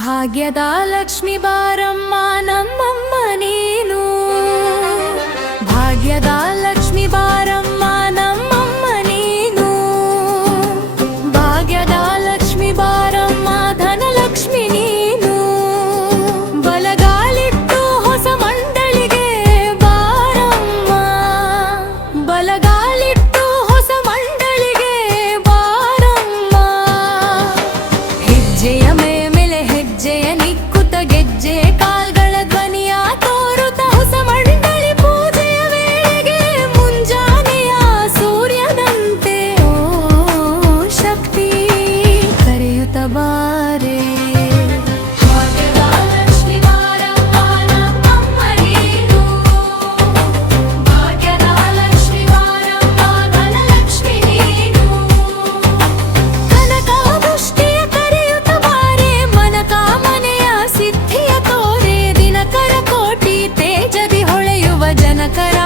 ಭಾಗ್ಯದ ಲಕ್ಷ್ಮಿ ಬಾರಮ್ಮ ನಮ್ಮಮ್ಮ ನೀನು, ಭಾಗ್ಯದ ಲಕ್ಷ್ಮಿ ಬಾರಮ್ಮ ನಮ್ಮಮ್ಮ ನೀನು, ಭಾಗ್ಯದ ಲಕ್ಷ್ಮಿ ಬಾರಮ್ಮ ಧನಲಕ್ಷ್ಮಿ ನೀನು, ಬಲಗಾಲಿಟ್ಟು ಹೊಸ ಮಂಡಳಿಗೆ ಬಾರಮ್ಮ, ಬಲಗಾಲಿಟ್ಟು ಹೊಸ ಮಂಡಳಿಗೆ ಬಾರಮ್ಮ, ಹೆಜ್ಜೆಯ ಮೇಲೆ ಹೆಜ್ಜೆಯ ನಿಕ್ಕುತ್ತ ಗೆಜ್ಜೆ ಕಾಲ್ಗಳ ಧ್ವನಿಯ ತೋರುತ್ತ ಹೊಸ ಮಂಡಳಿ ಪೂಜೆಯ ವೇಳೆಗೆ ಮುಂಜಾನೆಯ ಸೂರ್ಯನಂತೆ ಓ ಶಕ್ತಿ ಕರೆಯುತ್ತ ಬಾರೆ. ಭಾಗ್ಯದ ಲಕ್ಷ್ಮಿ ಬಾರಮ್ಮ ನಮ್ಮಮ್ಮ ನೀನು, ಭಾಗ್ಯದ ಲಕ್ಷ್ಮಿ ಬಾರಮ್ಮ ಧನಲಕ್ಷ್ಮಿ ನೀನು, ಕನಕ ದೃಷ್ಟಿಯ ಕರೆಯುತ್ತ ಬಾರೆ, ಮನಕಾಮನೆಯ ಸಿದ್ಧಿಯ ತೋರೆ, ದಿನಕರ ಕೋಟಿ ತೇಜದಿ ಹೊಳೆಯುವ ಜನಕರ